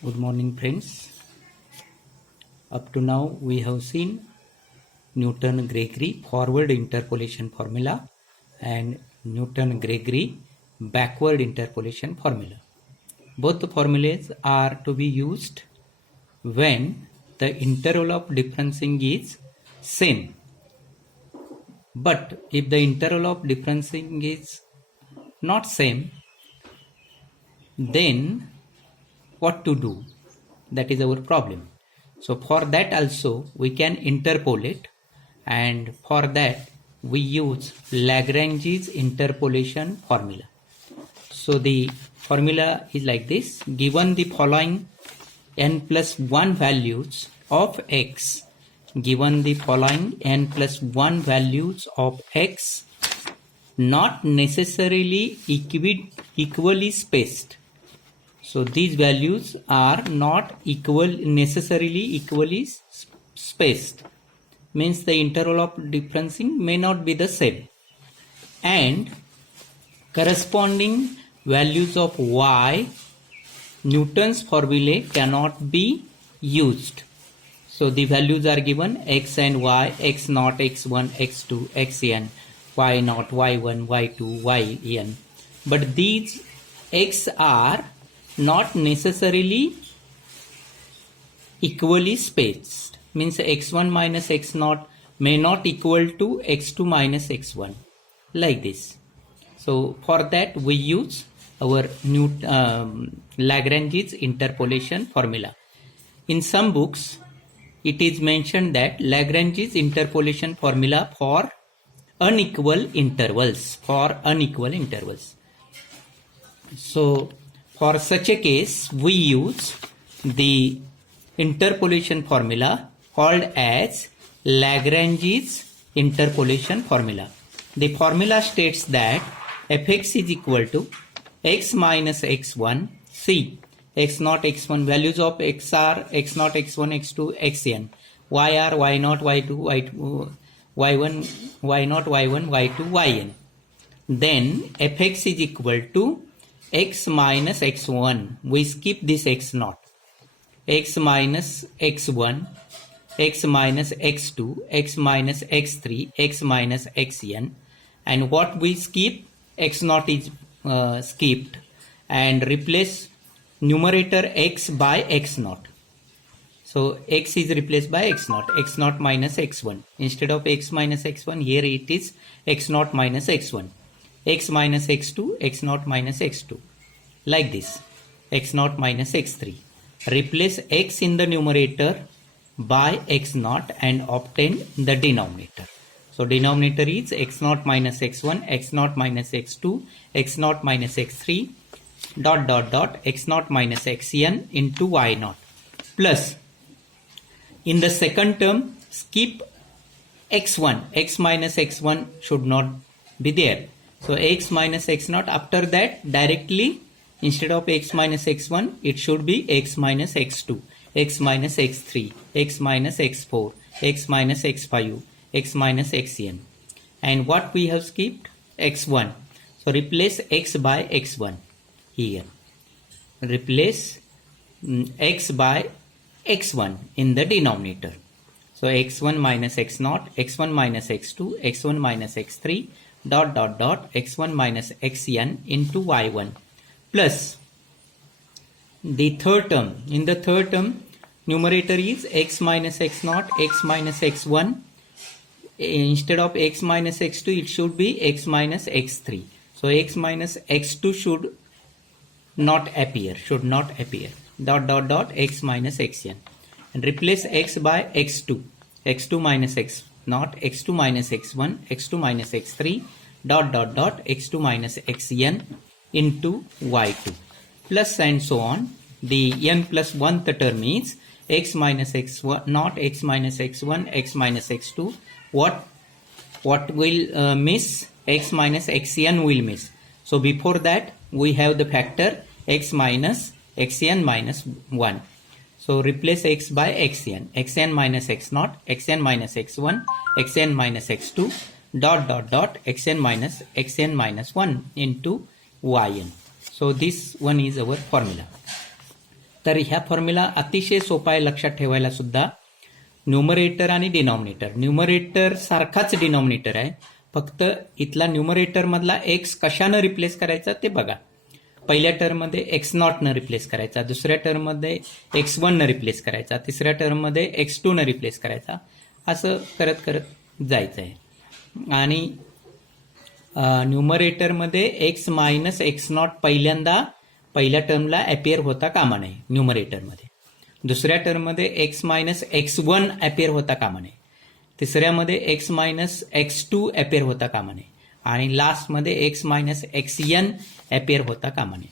Good morning, friends. Up to now, we have seen Newton-Gregory forward interpolation formula and Newton-Gregory backward interpolation formula. Both the formulas are to be used when the interval of differencing is same. But if the interval of differencing is not same, then what to do? That is our problem. So for that also we can interpolate, and for that we use Lagrange's interpolation formula. So the formula is like this: given the following n plus 1 values of x, given the following n plus 1 values of x, not necessarily equally spaced. So these values are not necessarily equally spaced. Means the interval of differencing may not be the same. And corresponding values of y, Newton's formulae cannot be used. So the values are given x and y, x naught, x1, x2, xn, y naught, y1, y2, yn. But these x are not necessarily equally spaced. Means x1 minus x naught may not equal to x2 minus x1, like this. So for that we use our Lagrange's interpolation formula. In some books it is mentioned that Lagrange's interpolation formula for unequal intervals. So for such a case, we use the interpolation formula called as Lagrange's interpolation formula. The formula states that fx is equal to x minus x1, c, x naught, x1, values of x are x naught, x1, x2, xn, y are y naught, y2, y2, y1, y naught, y1, y2, yn. Then fx is equal to x minus x1, we skip this x naught, x minus x1, x minus x2, x minus x3, x minus xn, and what we skip, x naught is skipped, and replace numerator x by x naught. So x is replaced by x naught minus x1. Instead of x minus x1, here it is x naught minus x1. X minus x2, x naught minus x2, like this, x naught minus x3. Replace x in the numerator by x naught and obtain the denominator. So denominator is x naught minus x1, x naught minus x2, x naught minus x3, dot dot dot, x naught minus xn into y naught, plus in the second term skip x1, x minus x1 should not be there. So x minus x naught, after that directly instead of x minus x1 it should be x minus x2, x minus x3, x minus x4, x minus x5, x minus xn. And what we have skipped? x1. So replace x by x1 here. Replace x by x1 in the denominator. So x1 minus x naught, x1 minus x2, x1 minus x3, dot dot dot, x1 minus xn into y1, plus the third term. In the third term, numerator is x minus x naught, x minus x1. Instead of x minus x2, it should be x minus x3. So x minus x2 should not appear. Dot dot dot, x minus xn, and replace x by x2. x2 minus x naught, x2 minus x1, x2 minus x3, dot dot dot, x2 minus xn into y2, plus and so on. The n plus 1th term is x minus x1 not, x minus x1, x minus x2. What will miss? X minus xn will miss. So before that we have the factor x minus xn minus 1. So replace x by xn, xn minus x naught, xn minus x1, xn minus x2, dot dot dot, xn minus 1 into yn. So this one is our formula. तर ह्या formula अतिशय सोपा आहे लक्षात ठेवायला सुद्धा. Numerator आणि denominator. Numerator सारखाच denominator आहे, फक्त इथला न्यूमरेटर मधला एक्स कशानं रिप्लेस करायचा ते बघा. पहिल्या टर्ममध्ये एक्स नॉटनं रिप्लेस करायचा, दुसऱ्या टर्ममध्ये एक्स वननं रिप्लेस करायचा, तिसऱ्या टर्ममध्ये एक्स टूनं रिप्लेस करायचा, असं करत करत जायचं आहे. आणि न्यूमरेटरमध्ये एक्स मायनस एक्स नॉट पहिल्यांदा पहिल्या टर्मला अपियर होता कामा नये न्यूमरेटरमध्ये. दुसऱ्या टर्ममध्ये X minus X one appear होता कामा नये. तिसऱ्यामध्ये X minus X two appear होता कामा नये. आणि लास्टमध्ये X minus X N appear होता कामा नये.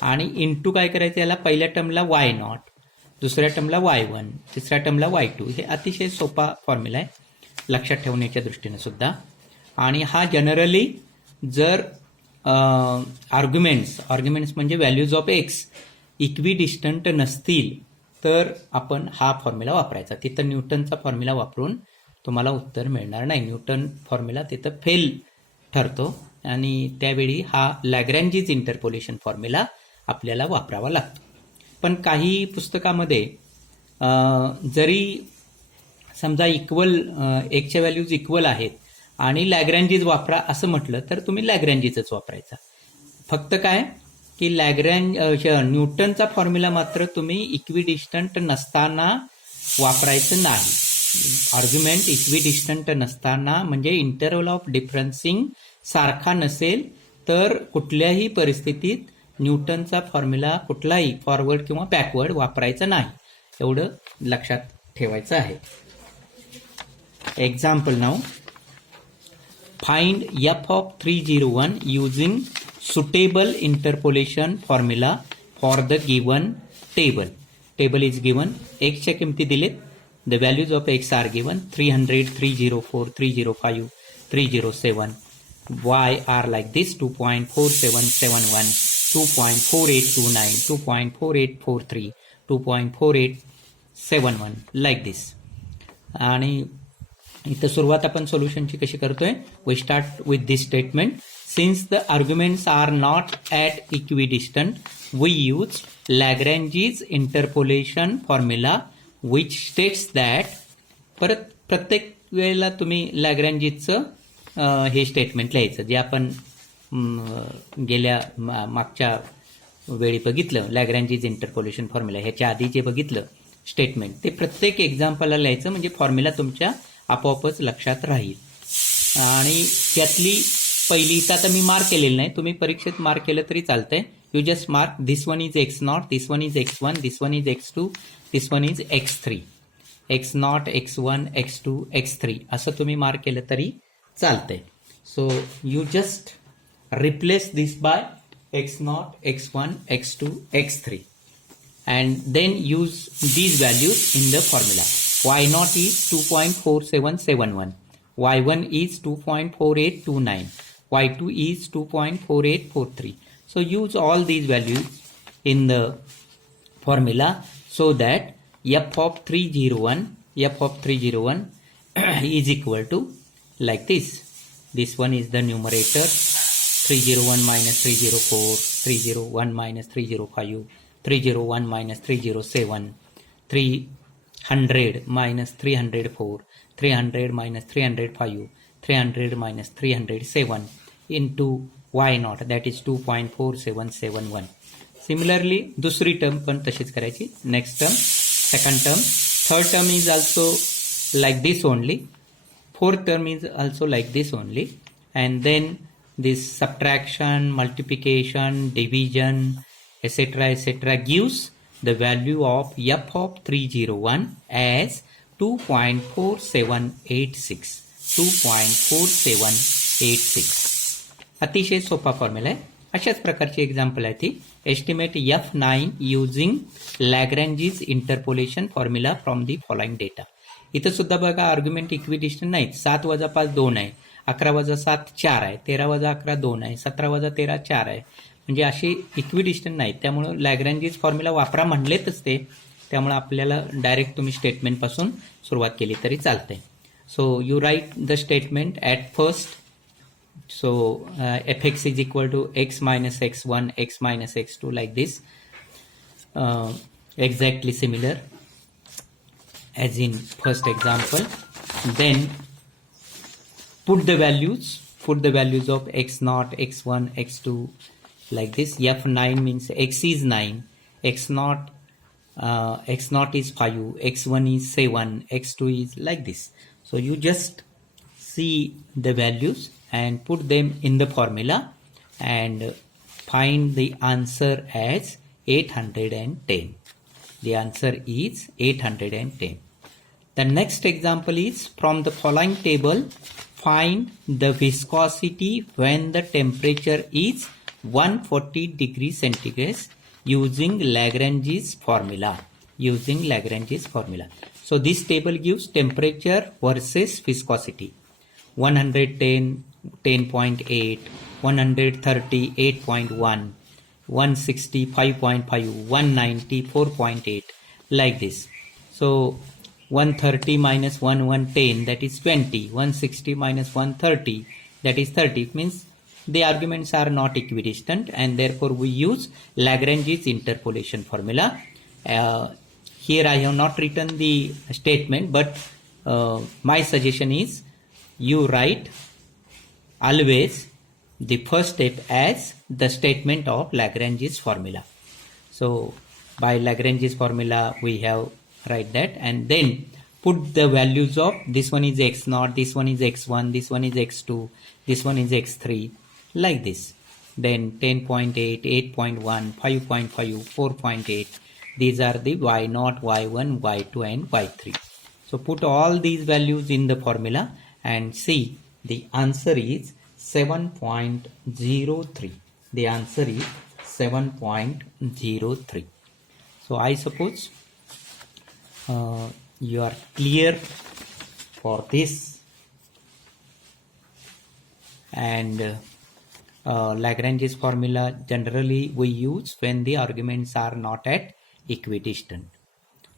आणि इंटू काय करायचं याला, पहिल्या टर्मला वाय नॉट, दुसऱ्या टर्मला वाय वन, तिसऱ्या टर्मला वाय टू. हे अतिशय सोपा फॉर्म्युला आहे लक्षात ठेवण्याच्या दृष्टीने सुद्धा. आणि हा जनरली जर आर्ग्युमेंट्स म्हणजे व्हॅल्यूज ऑफ एक्स इक्विडिस्टंट नसतील तर आपण हा फॉर्म्युला वापरायचा. तिथं न्यूटनचा फॉर्म्युला वापरून तुम्हाला उत्तर मिळणार नाही. न्यूटन फॉर्म्युला तिथं फेल ठरतो आणि त्यावेळी हा लॅग्रॅन्जीज इंटरपोलेशन फॉर्म्युला आपल्याला वापरावा लागतो. पण काही पुस्तकामध्ये जरी समजा एकच्या व्हॅल्यूज इक्वल आहेत आणि लॅग्रॅन्जीज वापरा असं म्हटलं तर तुम्ही लॅग्रॅन्जीजच वापरायचा. फक्त काय की न्यूटनचा फॉर्म्युला मात्र तुम्ही इक्विडिस्टंट नसताना वापरायचं नाही. आर्ग्युमेंट इक्विडिस्टंट नसताना म्हणजे इंटरव्हल ऑफ डिफरन्सिंग सारखा नसेल तर कुठल्याही परिस्थितीत न्यूटनचा फॉर्म्युला कुठलाही फॉरवर्ड किंवा बॅकवर्ड वापरायचा नाही, एवढं लक्षात ठेवायचं आहे. Example now, find f of 301 using suitable interpolation formula for the given table. Table is given. X च्या किमती दिलेत. The values of x are given 300, 304, 305, 307. Y are like this 2.4771, 2.4829, 2.4843, 2.4871 like this. आणि इथं सुरुवात आपण सोल्युशनची कशी करतोय, we start with this statement. Since the arguments are not at equidistant we use Lagrange's interpolation formula which states that. परत प्रत्येक वेळेला तुम्ही लॅग्रॅन्जीजचं हे स्टेटमेंट लिहायचं जे आपण गेल्या मागच्या वेळी बघितलं. लॅग्रॅन्जीज इंटरपोलेशन फॉर्म्युला ह्याच्या आधी जे बघितलं स्टेटमेंट ते प्रत्येक एक्झाम्पलला लिहायचं, म्हणजे फॉर्म्युला तुमच्या आपोआपच लक्षात राहील. आणि त्यातली पहिली इथं आता मी मार्क केलेलं नाही, तुम्ही परीक्षेत मार्क केलं तरी चालतंय. You just mark this one is x naught, this one is x one, this one is x two, this one is x three. X naught, x one, x two, x three असं तुम्ही mark केलं तरी चालतंय. So you just replace this by x naught, x one, x two, x three and then use these values in the formula. Y naught is 2.4771, Y1 is 2.4829, Y2 is 2.4843. So use all these values in the formula so that f of 301 is equal to like this. This one is the numerator, 301 minus 304, 301 minus 305, 301 minus 307, 300 minus 304, 300 minus 305, 300 minus 307 into y naught, that is 2.4771. Similarly, दुसरी term पण तशीच करायची. Next term, second term, third term is also like this only, fourth term is also like this only, and then this subtraction, multiplication, division, etc. gives the value of f of 301 as 2.4786. 2.4786. अतिशय सोपा formula आहे. अशाच प्रकारची example आहे ती. Estimate F9 using Lagrange's interpolation formula from the following data. इथं सुद्धा बघा argument equidistant नाहीत. 7 वजा 5 2 आहे, 11 वजा 7 4 आहे, 13 वजा 11 2 आहे, 17 वजा 13 4 आहे. म्हणजे असे इक्विडिस्टंट नाहीत. त्यामुळं लॅग्रॅन्जीज फॉर्म्युला वापरा म्हणलेतच ते. त्यामुळे आपल्याला डायरेक्ट तुम्ही स्टेटमेंटपासून सुरुवात केली तरी चालते. So you write the statement at first. So fx is equal to x minus x1, x minus x2 like this. exactly similar as in first example. Then put the values of x0, x1, x2 like this. F9 means x is 9, x0 x0 is 5, x1 is 7, x2 is like this. So you just see the values and put them in the formula and find the answer as 810. The answer is 810. The next example is from the following table, find the viscosity when the temperature is 140 degrees centigrade using Lagrange's formula. So this table gives temperature versus viscosity. 110, 10.8, 130, 8.1, 160, 5.5, 190, 4.8 like this. So 130 minus 110, that is 20. 160 minus 130, that is 30. It means the arguments are not equidistant, and therefore we use Lagrange's interpolation formula. Here I have not written the statement, but my suggestion is you write always the first step as the statement of Lagrange's formula. So by Lagrange's formula we have write that, and then put the values of this one is x0, this one is x1, this one is x2, this one is x3 like this. Then 10.8, 8.1, 5.5, 4.8, these are the y0, y1, y2 and y3. So put all these values in the formula and see the answer is 7.03. The answer is 7.03. So I suppose you are clear for this, and Lagrange's formula generally we use when the arguments are not at equidistant.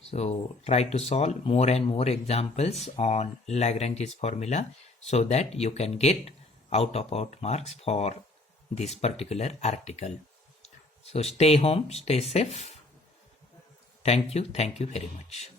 So try to solve more and more examples on Lagrange's formula so that you can get out of marks for this particular article. So stay home, stay safe. Thank you very much.